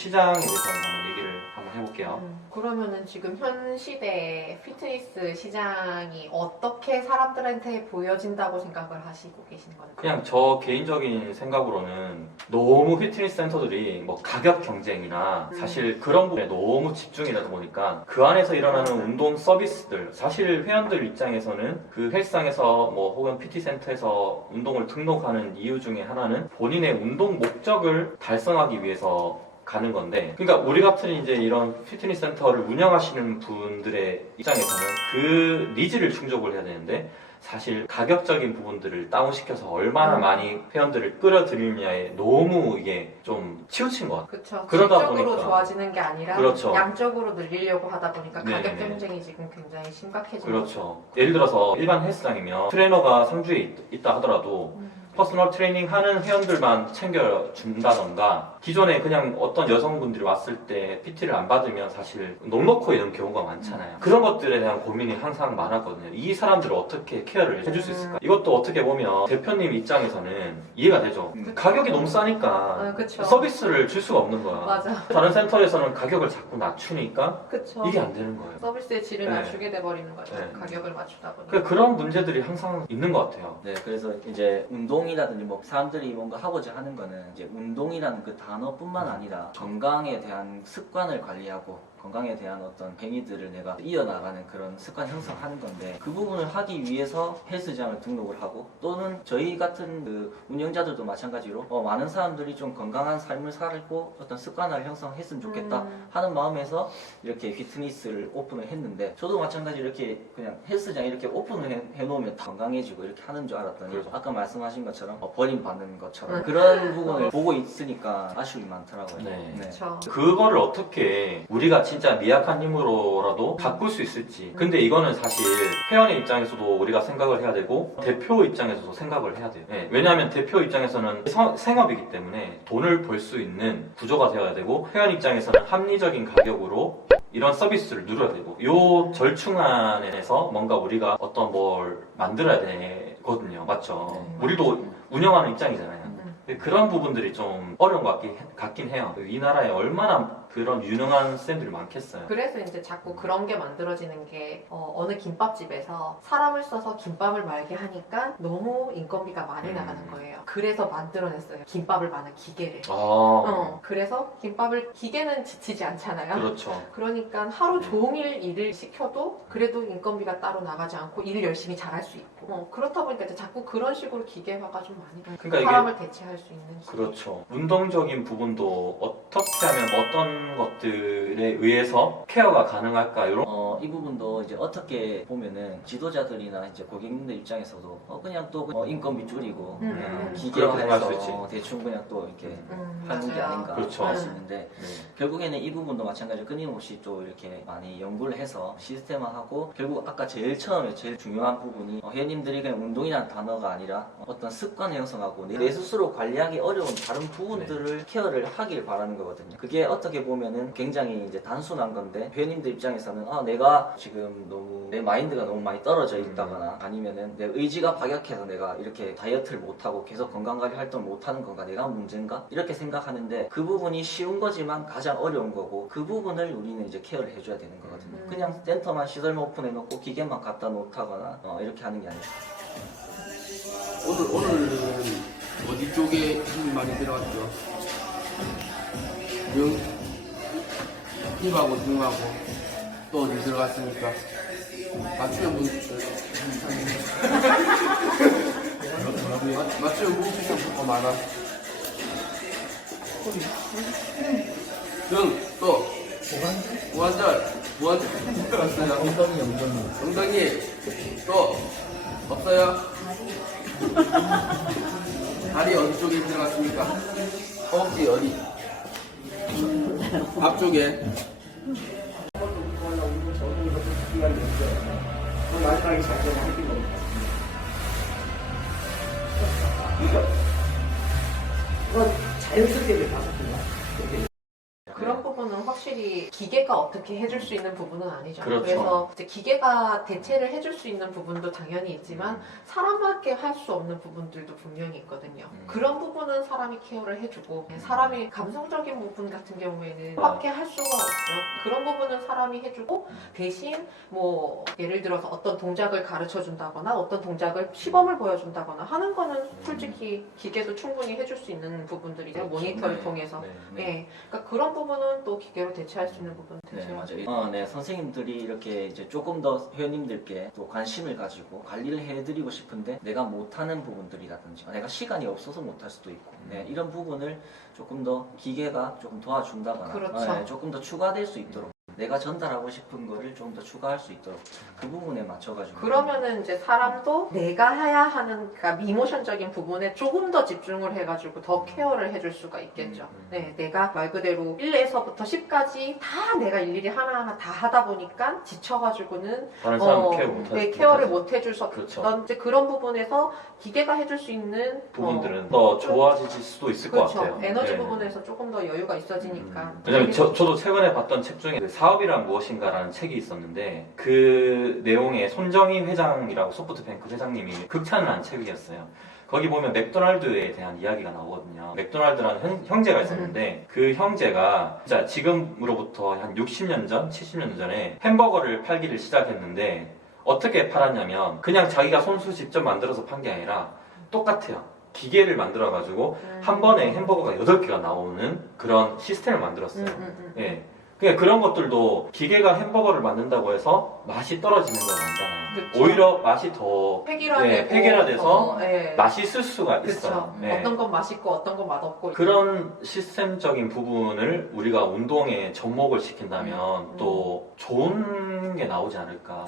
시장에 대해서 한번 얘기를 한번 해볼게요. 그러면은 지금 현 시대 피트니스 시장이 어떻게 사람들한테 보여진다고 생각을 하시고 계신 건가요? 그냥 저 개인적인 생각으로는 너무 피트니스 센터들이 뭐 가격 경쟁이나 사실 그런 부분에 너무 집중이 되다 보니까 그 안에서 일어나는 운동 서비스들, 사실 회원들 입장에서는 그 헬스장에서 뭐 혹은 PT 센터에서 운동을 등록하는 이유 중에 하나는 본인의 운동 목적을 달성하기 위해서 가는 건데, 그러니까 우리 같은 이제 이런 피트니스 센터를 운영하시는 분들의 입장에서는 그 니즈를 충족을 해야 되는데, 사실 가격적인 부분들을 다운시켜서 얼마나 많이 회원들을 끌어들이느냐에 너무 이게 좀 치우친 것 같아요. 그렇죠. 그러다 질적으로 보니까 좋아지는 게 아니라 그렇죠. 양적으로 늘리려고 하다 보니까 가격 네네네. 경쟁이 지금 굉장히 심각해지는 그렇죠. 예를 들어서 일반 헬스장이면 트레이너가 상주에 있다 하더라도 퍼스널 트레이닝 하는 회원들만 챙겨준다던가, 기존에 그냥 어떤 여성분들이 왔을 때 PT를 안 받으면 사실 넉넉고 이런 경우가 많잖아요. 그런 것들에 대한 고민이 항상 많았거든요. 이 사람들을 어떻게 케어를 해줄 수 있을까? 이것도 어떻게 보면 대표님 입장에서는 이해가 되죠. 가격이 너무 싸니까 그쵸. 서비스를 줄 수가 없는 거야. 맞아. 다른 센터에서는 가격을 자꾸 낮추니까 그쵸. 이게 안 되는 거예요. 서비스의 질을 네. 낮추게 돼버리는 거죠. 네. 가격을 맞추다 보니까. 그러니까 그런 문제들이 항상 있는 것 같아요. 네, 그래서 이제 운동이라든지 뭐 사람들이 뭔가 하고자 하는 거는 이제 운동이라는 그 단어뿐만 아니라 건강에 대한 습관을 관리하고 건강에 대한 어떤 행위들을 내가 이어나가는 그런 습관 형성하는 건데, 그 부분을 하기 위해서 헬스장을 등록을 하고, 또는 저희 같은 그 운영자들도 마찬가지로 많은 사람들이 좀 건강한 삶을 살고 어떤 습관을 형성했으면 좋겠다 하는 마음에서 이렇게 피트니스를 오픈을 했는데, 저도 마찬가지로 이렇게 그냥 헬스장 이렇게 오픈을 해놓으면 다 건강해지고 이렇게 하는 줄 알았더니 그렇죠. 아까 말씀하신 것처럼 버림받는 것처럼 그런 부분을 보고 있으니까 아쉬움이 많더라고요. 네. 그렇죠. 그거를 어떻게 우리가 진짜 미약한 힘으로라도 바꿀 수 있을지. 근데 이거는 사실 회원의 입장에서도 우리가 생각을 해야 되고 대표 입장에서도 생각을 해야 돼요. 네. 왜냐하면 대표 입장에서는 생업이기 때문에 돈을 벌 수 있는 구조가 되어야 되고, 회원 입장에서는 합리적인 가격으로 이런 서비스를 누려야 되고, 요 절충안에서 뭔가 우리가 어떤 뭘 만들어야 되거든요. 맞죠? 우리도 운영하는 입장이잖아요. 그런 부분들이 좀 어려운 것 같긴 해요. 이 나라에 얼마나 그런 유능한 쌤들이 많겠어요. 그래서 이제 자꾸 그런 게 만들어지는 게 어느 김밥집에서 사람을 써서 김밥을 말게 하니까 너무 인건비가 많이 나가는 거예요. 그래서 만들어냈어요. 김밥을 마는 기계를. 그래서 기계는 지치지 않잖아요. 그렇죠. 그러니까 하루 종일 일을 시켜도 그래도 인건비가 따로 나가지 않고 일을 열심히 잘할 수 있고, 그렇다 보니까 이제 자꾸 그런 식으로 기계화가 좀 많이 그러니까 사람을 대체할 수 있는 기계. 그렇죠. 운동적인 부분도 어떻게 하면 어떤 것들에 의해서 케어가 가능할까, 이런 이 부분도 이제 어떻게 보면은 지도자들이나 이제 고객님들 입장에서도 그냥 또 인건비 줄이고 그냥 그렇게 생각할 수 있지. 기계화해서 대충 그냥 또 이렇게 하는 게 맞아요. 아닌가 그렇죠. 할 수 있는데, 네. 결국에는 이 부분도 마찬가지로 끊임없이 또 이렇게 많이 연구를 해서 시스템화하고, 결국 아까 제일 처음에 제일 중요한 부분이 회원님들이 그냥 운동이라는 단어가 아니라 어떤 습관을 형성하고 내 스스로 관리하기 어려운 다른 부분들을 케어를 하길 바라는 거거든요. 그게 어떻게 보면은 굉장히 이제 단순한 건데, 회원님들 입장에서는 내가 지금 너무 내 마인드가 너무 많이 떨어져 있다거나 아니면은 내 의지가 박약해서 내가 이렇게 다이어트를 못하고 계속 건강관리 활동을 못하는 건가, 내가 문제인가 이렇게 생각하는데, 그 부분이 쉬운 거지만 가장 어려운 거고, 그 부분을 우리는 이제 케어를 해줘야 되는 거거든요. 그냥 센터만 시설만 오픈해 놓고 기계만 갖다 놓다거나 이렇게 하는 게 아니라. 오늘은 어디 쪽에 힘이 많이 들어갔죠? 힙하고 등하고 또 어디 들어갔습니까? 맞추면 맞추면 무슨 더 많아? 등, 또 무한절 들어갔어요. 엉덩이 또 없어요? 다리 어디 쪽에 들어갔습니까? 허벅지 어디? 앞쪽에. 그런 부분 부분은 확실히 기계가 어떻게 해줄 수 있는 부분은 아니죠. 그렇죠. 그래서 이제 기계가 대체를 해줄 수 있는 부분도 당연히 있지만 사람밖에 할 수 없는 부분들도 분명히 있거든요. 그런 부분은 사람이 케어를 해주고 사람이 감성적인 부분 같은 경우에는 밖에 할 수가 없죠. 그런 부분은 사람이 해주고 대신 뭐 예를 들어서 어떤 동작을 가르쳐 준다거나 어떤 동작을 시범을 보여준다거나 하는 거는 솔직히 기계도 충분히 해줄 수 있는 부분들이죠. 그렇죠. 모니터를 네. 통해서. 네. 네. 그러니까 그런 부분은 또 기계로 대체할 수 있는 부분 네, 되죠. 맞아요. 네, 선생님들이 이렇게 이제 조금 더 회원님들께 또 관심을 가지고 관리를 해드리고 싶은데 내가 못하는 부분들이라든지 내가 시간이 없어서 못할 수도 있고 네, 이런 부분을 조금 더 기계가 조금 도와준다거나 그렇죠. 네, 조금 더 추가될 수 있도록 내가 전달하고 싶은 거를 좀 더 추가할 수 있도록 그 부분에 맞춰가지고 그러면은 이제 사람도 내가 해야 하는 그러니까 이모션적인 부분에 조금 더 집중을 해가지고 더 케어를 해줄 수가 있겠죠. 네, 내가 말 그대로 1에서부터 10까지 다 내가 일일이 하나하나 다 하다 보니까 지쳐가지고는 다른 사람 케어 못 네, 케어를 못 해줘서 그렇죠. 이제 그런 부분에서 기계가 해줄 수 있는 부분들은 더 좋아질 수도 있을 것 그렇죠. 같아요. 에너지 네. 부분에서 조금 더 여유가 있어지니까. 왜냐면 저도 최근에 봤던 책 중에 그 사업이란 무엇인가라는 책이 있었는데 그 내용에 손정희 회장이라고 소프트뱅크 회장님이 극찬을 한 책이었어요. 거기 보면 맥도날드에 대한 이야기가 나오거든요. 맥도날드라는 형제가 있었는데 그 형제가 진짜 지금으로부터 한 60년 전, 70년 전에 햄버거를 팔기를 시작했는데 어떻게 팔았냐면 그냥 자기가 손수 직접 만들어서 판 게 아니라 똑같아요. 기계를 만들어가지고 한 번에 햄버거가 8개가 나오는 그런 시스템을 만들었어요. 예. 그러니까 그런 것들도 기계가 햄버거를 만든다고 해서 맛이 떨어지는 건 아니잖아요. 그쵸. 오히려 맛이 더 획일화되고 획일화돼서 네. 맛있을 수가 그쵸. 있어요. 예. 어떤 건 맛있고 어떤 건 맛없고 그런 시스템적인 부분을 우리가 운동에 접목을 시킨다면 또 좋은 게 나오지 않을까.